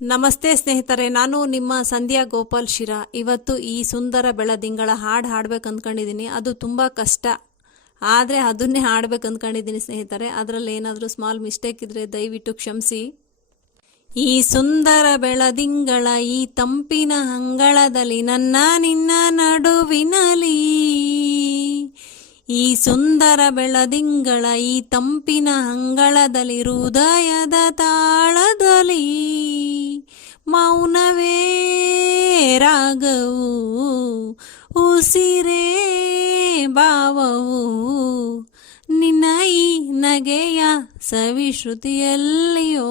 ನಮಸ್ತೆ ಸ್ನೇಹಿತರೆ, ನಾನು ನಿಮ್ಮ ಸಂಧ್ಯಾ ಗೋಪಾಲ್ ಶಿರಾ. ಇವತ್ತು ಈ ಸುಂದರ ಬೆಳದಿಂಗಳ ಹಾಡು ಹಾಡ್ಬೇಕು ಅಂದ್ಕೊಂಡಿದ್ದೀನಿ. ಅದು ತುಂಬ ಕಷ್ಟ, ಆದರೆ ಅದನ್ನೇ ಹಾಡ್ಬೇಕು ಅಂದ್ಕೊಂಡಿದ್ದೀನಿ ಸ್ನೇಹಿತರೆ. ಅದರಲ್ಲಿ ಏನಾದರೂ ಸ್ಮಾಲ್ ಮಿಸ್ಟೇಕ್ ಇದ್ದರೆ ದಯವಿಟ್ಟು ಕ್ಷಮಿಸಿ. ಈ ಸುಂದರ ಬೆಳದಿಂಗಳ ಈ ತಂಪಿನ ಅಂಗಳದಲ್ಲಿ ನನ್ನ ನಿನ್ನ ನಡುವಿನಲಿ, ಈ ಸುಂದರ ಬೆಳದಿಂಗಳ ಈ ತಂಪಿನ ಅಂಗಳದಲ್ಲಿ ಹೃದಯದ ತಾಳದಲ್ಲಿ ಮೌನವೇ ರಾಗವು, ಉಸಿರೇ ಭಾವವು, ನಿನ್ನ ಈ ನಗೆಯ ಸವಿಶ್ರುತಿಯಲ್ಲಿಯೋ.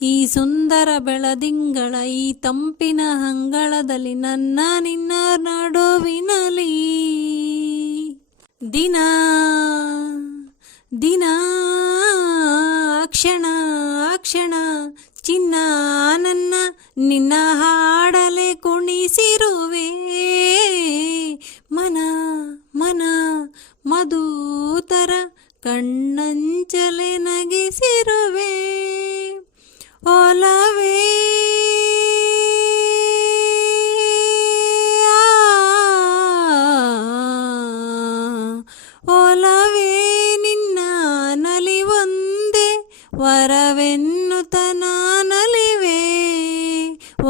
ಈ ಸುಂದರ ಬೆಳದಿಂಗಳ ಈ ತಂಪಿನ ಅಂಗಳದಲ್ಲಿ ನನ್ನ ನಿನ್ನ ನಡುವಿನಲಿ ದಿನ ದಿನ ಕ್ಷಣ ಕ್ಷಣ ಚಿನ್ನ ನನ್ನ ನಿನ್ನ ಹಾಡಲೆ ಕುಣಿಸಿರುವೆ. ಮನ ಮನ ಮಧುತರ ಕಣ್ಣಂಚಲೆ ನಗಿಸಿರುವೆ. ಒಲವೇ ಒಲವೇ ನಿನ್ನ ನಲಿವೊಂದೇ ವರವೆನ್ನುತ್ತ ನಾನಲಿವೆ.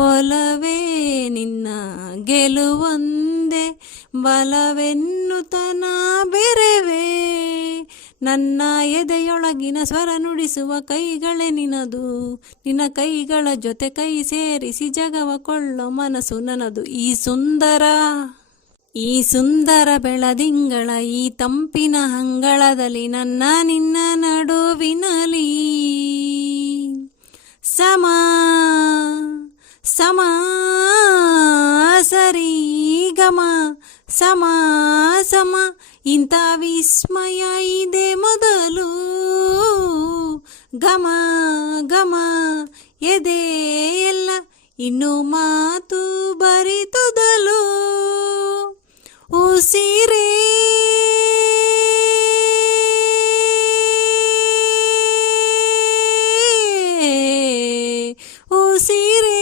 ಒಲವೇ ನಿನ್ನ ಗೆಲುವೊಂದೇ ಬಲವೆನ್ನುತ್ತ ನಾ ಬೆರೆವೆ. ನನ್ನ ಎದೆಯೊಳಗಿನ ಸ್ವರ ನುಡಿಸುವ ಕೈಗಳೇ ನಿನದು, ನಿನ್ನ ಕೈಗಳ ಜೊತೆ ಕೈ ಸೇರಿಸಿ ಜಗವ ಕೊಳ್ಳೋ ಮನಸ್ಸು ನನ್ನದು. ಈ ಸುಂದರ ಬೆಳದಿಂಗಳ ಈ ತಂಪಿನ ಅಂಗಳದಲ್ಲಿ ನನ್ನ ನಿನ್ನ ನಡುವಿನಲಿ ಸಮ ಸಮ ಸರಿ ಗಮ ಸಮ ಸಮ ಇಂಥ ವಿಸ್ಮಯ ಇದೆ ಮೊದಲು. ಘಮ ಘಮ ಎದೆ ಎಲ್ಲ ಇನ್ನು ಮಾತು ಬರಿತುದಲು. ಉಸಿರೇ ಉಸಿರೇ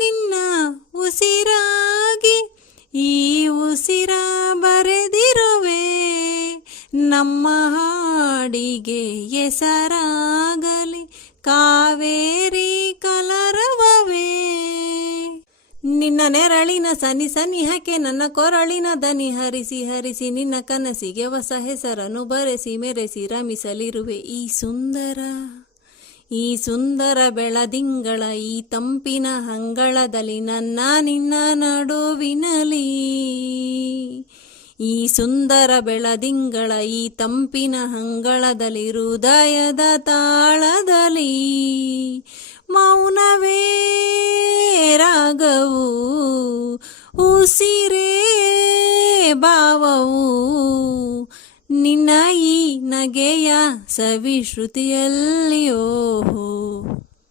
ನಿನ್ನ ಉಸಿರಾಗಿ ಈ ಉಸಿರ ಬರೆದಿರುವೆ. ನಮ್ಮ ಹಾಡಿಗೆ ಹೆಸರಾಗಲಿ ಕಾವೇರಿ ಕಲರವವೇ. ನಿನ್ನ ನೆರಳಿನ ಸನಿಹಕ್ಕೆ ನನ್ನ ಕೊರಳಿನ ದನಿ ಹರಿಸಿ ಹರಿಸಿ ನಿನ್ನ ಕನಸಿಗೆ ಹೊಸ ಹೆಸರನ್ನು ಬರೆಸಿ ಮೆರೆಸಿ ರಮಿಸಲಿರುವೆ. ಈ ಸುಂದರ ಬೆಳದಿಂಗಳ ಈ ತಂಪಿನ ಅಂಗಳದಲ್ಲಿ ನನ್ನ ನಿನ್ನ ನಡುವಿನಲಿ. ಈ ಸುಂದರ ಬೆಳದಿಂಗಳ ಈ ತಂಪಿನ ಅಂಗಳದಲ್ಲಿ ಹೃದಯದ ತಾಳದಲ್ಲಿ ಮೌನವೇ ರಾಗವು, ಉಸಿರೇ ಭಾವವು, ನಿನ್ನ ಈ ನಗೆಯ ಸವಿಶ್ರುತಿಯಲ್ಲಿಯೋ.